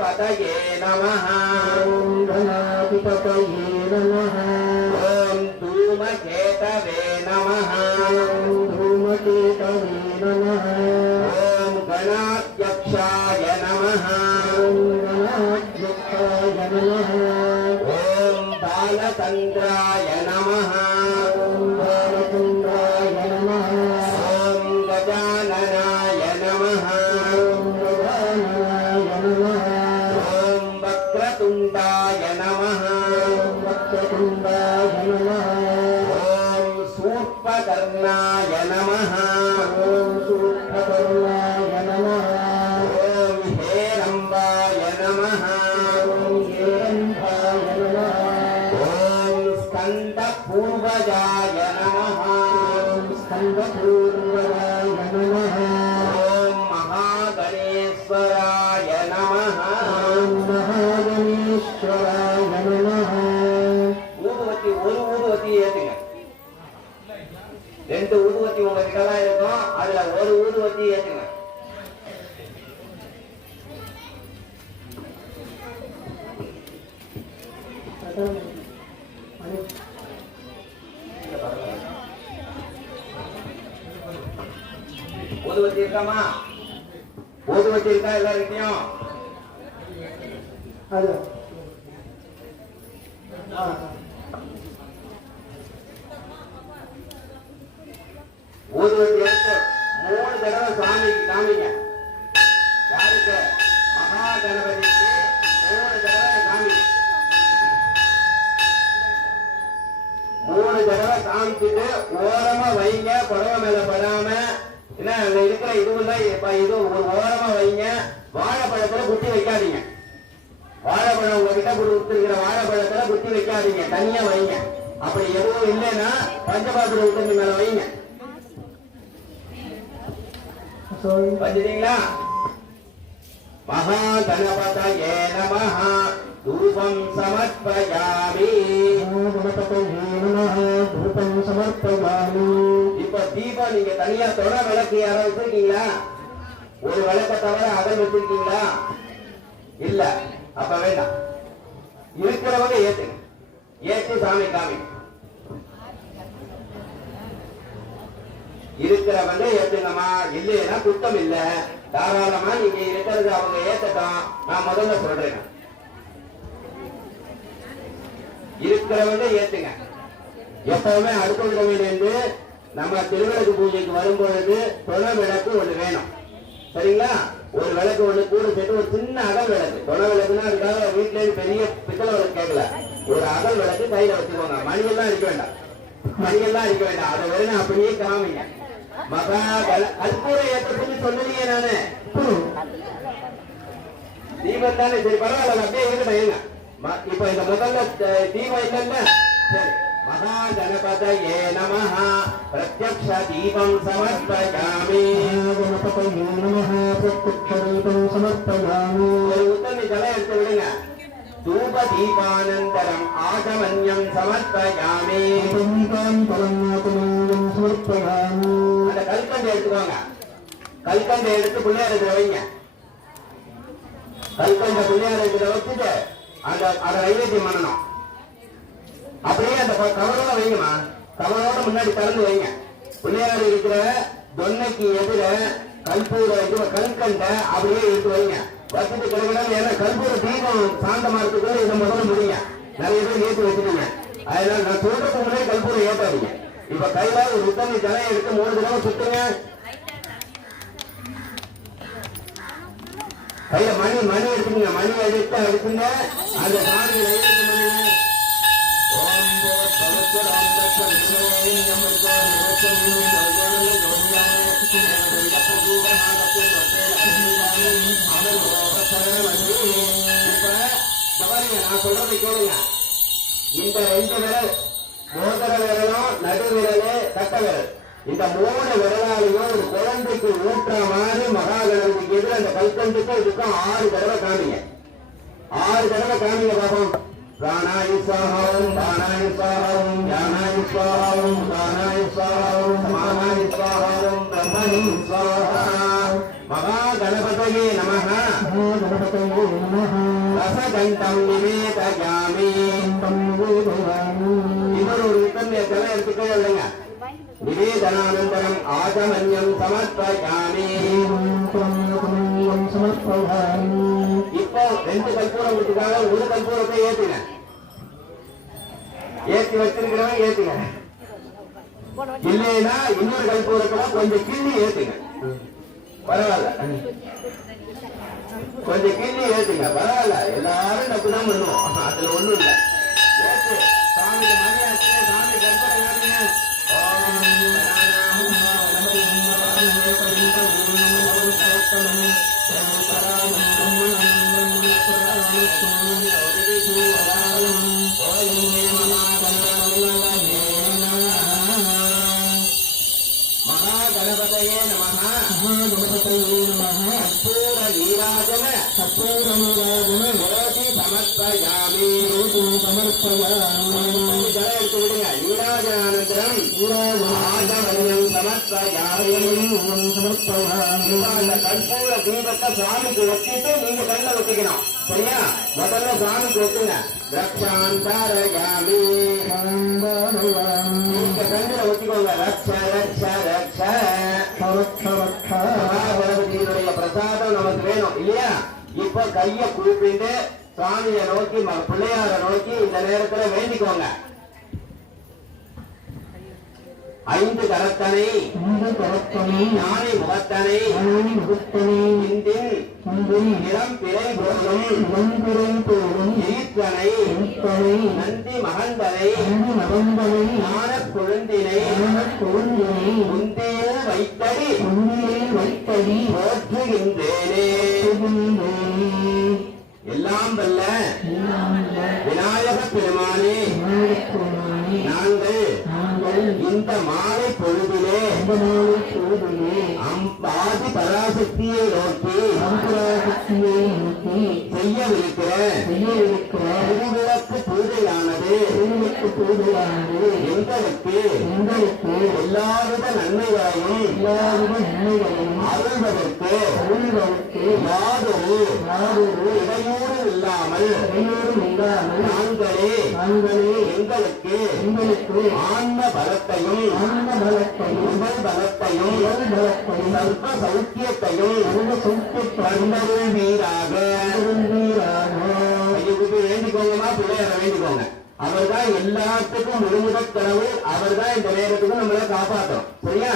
गणपतये नमः ओम गणाधिपतये नमः ओम धूमकेतवे नमः ओम धूमकेतवे नमः ओम गणाध्यक्षाय नमः ओम गणाध्यक्षाय नमः ओम बालचन्द्राय नमः ओम बालचन्द्राय नमः ओम गजाननाय नमः ओम गजाननाय नमः ओम वक्रतुण्डाय नमः ओम वक्रतुण्डाय नमः ओम शूर्पकर्णाय नमः ओम शूर्पकर्णाय नमः ओम हेरम्बाय नमः ओम हेरम्बाय नमः ओम स्कन्दपूर्वजाय नमः ओम स्कन्दपूर्वजाय नमः ओम महागणेश्वराय नमः ओम महागणेश्वराय नमः ஊதுவத்தி ஒரு ஊதுவத்தி ஏத்துங்க ரெண்டு ஊதுவத்தி உங்க கிட்டலாம் இருக்கும் அதுல ஒரு ஊதுவத்தி ஏத்துங்க ஊதுவத்தி இருக்காமா ஊதுவத்தி இருக்கா எல்லாருக்கிட்டையும் அது ஊதுவத்தி எடுத்து 3 தடவை சாமிக்கு காமிங்க யாருக்கு மகா கணபதிக்கு 3 தடவை காமிங்க 3 தடவை காமிச்சுட்டு ஓரமா வைங்க புடவை மேல படாம என்ன அங்க இருக்கிற இதுதான் இது ஒரு ஓரமா வைங்க வாழைப்பழத்துல குட்டி வைக்காதீங்க வாழைப்பழம் உங்ககிட்ட கொடுத்துருக்கிற வாழைப்பழத்துல குட்டி வைக்காதீங்க தனியா வைங்க அப்படி எதுவும் இல்லைன்னா பஞ்சபாத்திர ஊத்தங்க மேல வைங்க வச்சிட்டீங்களா மகா கணபதயே நமஹ தூபம் சமர்ப்பயாமி गणपतये नमः धूपं समर्पयामि இப்ப தீபம் நீங்க தனியா தொட விளக்கு யாராவது வச்சிருக்கீங்களா ஒரு விளக்க தவிர அகல் வச்சிருக்கீங்களா இல்ல அப்ப வேண்டாம் இருக்கிறவங்க ஏத்துங்க ஏற்றி சாமி காமி இருக்கிறவங்க ஏத்துங்கம்மா இல்லைன்னா குத்தம் இல்ல தாராளமா நீங்க இருக்கிறது அவங்க ஏத்தட்டும் நான் முதல்ல சொல்றேன் இருக்கிறவங்க ஏத்துங்க எப்பவுமே அடுத்த கோவிலிருந்து நம்ம திருவிளக்கு பூஜைக்கு வரும்பொழுது தொலை விளக்கு ஒண்ணு வேணும் சரிங்களா ஒரு விளக்கு ஒண்ணு கூட சேர்த்து ஒரு சின்ன அகல் விளக்கு தொலை விளக்குன்னா அதுக்காக வீட்டுல இருந்து பெரிய பித்தளை விளக்கு கேட்கல ஒரு அகல் விளக்கு கையில வச்சுக்கோங்க மணியெல்லாம் இருக்க வேண்டாம் மணியெல்லாம் இருக்க வேண்டாம் அதை வெறும் அப்படியே காமிங்க மகா கற்பூரம் ஏற்றப்பட்டு சொன்னீங்க நானு தீபம் தானே சரி பரவாயில்ல அப்படியே இருக்கட்டும் இப்ப இந்த முதல்ல தீபம் இல்லைல்ல சரி மகா கணபதயே நமஹ பிரத்யக்ஷ தீபம் சமர்ப்பயாமி गणपतये नमः प्रत्यक्ष दीपं समर्पयामि ஒரு உத்தமி தலை எடுத்து விடுங்க தூப தீபானந்தரம் ஆகமன்யம் சமர்ப்பயாமி दीपान्तरं समर्पयामि அந்த கல்கண்டை எடுத்துக்கோங்க கல்கண்டை எடுத்து பிள்ளையார் இதுல வைங்க கல்கண்டை பிள்ளையார் இதுல வச்சுட்டு அந்த அதை நைவேத்தியம் பண்ணணும் அப்படியே அந்த கவரோட வைங்கம்மா கவரோட முன்னாடி திறந்து வைங்க பிள்ளையார் இருக்கிற தொன்னைக்கு எதிர கல்பூர இது கல்கண்டை அப்படியே எடுத்து வைங்க வச்சுட்டு கிளம்பினா ஏன்னா கல்பூர தீபம் சாந்தமா இருக்கிறது இதை முதல்ல முடியுங்க நிறைய பேர் ஏற்றி வச்சுட்டீங்க அதனால நான் சொல்றதுக்கு முன்னாடி கல்பூரம் ஏற்றாதீங்க இப்ப கையில ஒரு உத்தமி தலையை எடுத்து 3 தடவை சுத்துங்க கையில மணி எடுத்துங்க மணி எடுத்து எடுத்துங்க அந்த சாமி நான் சொல்றதை கேளுங்க இந்த 2 விரல் மோதிர விரலும் நடு விரலு கட்ட விரல் இந்த 3 விரலாலையும் ஒரு குழந்தைக்கு ஊட்டுற மாதிரி மகாகணபதிக்கு எதிர அந்த கல்கண்டுக்கும் இதுக்கும் 6 தடவை காமிங்க 6 தடவை காமிங்க பாப்போம் பிராணாய ஸ்வாஹம் பானாய ஸ்வாஹம் ஞானாய ஸ்வாஹம் தானாய ஸ்வாஹம் மானாய ஸ்வாஹம் பிரம்மணி ஸ்வாஹா மகா கணபதயே நமஹ गणपतये नमः ரசகண்டம் நிவேதயாமி. तं निवेदयामि இன்னொரு உத்தமத்தை எடுத்துக்கோ இல்லைங்க. நிவேதனானந்தரம் ஆகமன்யம் சமர்ப்பயாமி. ं समर्पयामि இப்போ 2 கற்பூரம் கொடுத்துக்காக ஒரு கற்பூரத்தை ஏத்துங்க. ஏத்தி வச்சிருக்கிறவன் ஏத்துங்க. இல்லைன்னா இன்னொரு கற்பூரத்துல கொஞ்சம் கிள்ளி ஏத்துங்க. பரவாயில்ல, கொஞ்சம் கிள்ளி ஏத்துங்க. பரவாயில்ல, எல்லாரும் தப்புதான் பண்ணுவோம். அதுல ஒண்ணும் இல்ல. ஏத்து சாமிக்கு மணியாச்சு. சாமி கற்பூரம் ஏத்துங்க. மகாகணபதயே நமஹ. गणपतये नमः கற்பூர நீராஜன कर्पूरनिराजन ஜோதி சமர்ப்பயாமி. समर्पयामि ஜலம் எடுத்து விடுங்க. நீராஜனானந்தரம் ஆகமன்யம் சமர்ப்பயாமி. समर्पयामि அந்த கற்பூர தீபத்தை சுவாமிக்கு வச்சுட்டு நீங்க கண்ணை வச்சுக்கணும். சரியா? முதல்ல சுவாமிக்கு வச்சுங்க. ரக்ஷாந்தாரயாமி. நீங்க கண்ணில் வச்சுக்கோங்க. ரக்ஷ ரக்ஷ ரக்ஷ. மகாகணபதியினுடைய பிரசாதம் நமக்கு வேணும் இல்லையா? இப்ப கைய கூப்பிட்டு சுவாமியை நோக்கி பிள்ளையார நோக்கி இந்த நேரத்துல வேண்டிக்கோங்க. 5 கரத்தனை ஞானி முகத்தனை இந்தின் நிறம் பிறை போலும் ஈர்த்தனை நந்தி மகந்தனை ஞானக் கொழுந்தினை முந்தியில் வைத்தடி போற்றுகின்றேனே. எல்லாம் வல்ல விநாயக பெருமானே, நாங்கள் இந்த மாலை பொழுதிலே ஆதி பராசக்தியை நோக்கி செய்யவிருக்கிற திருவிளக்கு பூஜையானது எங்களுக்கு எல்லாவித நன்மைகளையும் அருள்வதற்கு யாதொரு இடையூறு இல்லாமல் நாங்களே எங்களுக்கு ஆன்ம பலத்தையும் உடல் பலத்தையும் சர்வ சௌக்கியத்தையும் தந்தருள்வீராக. வேண்டிக்கோங்கம்மா, பிள்ளையார வேண்டிக்கோங்க. அவர் தான் எல்லாத்துக்கும் முழுமுதற் கடவுள். அவர் தான் இந்த நேரத்துக்கும் நம்மளை காப்பாற்றணும். சரியா?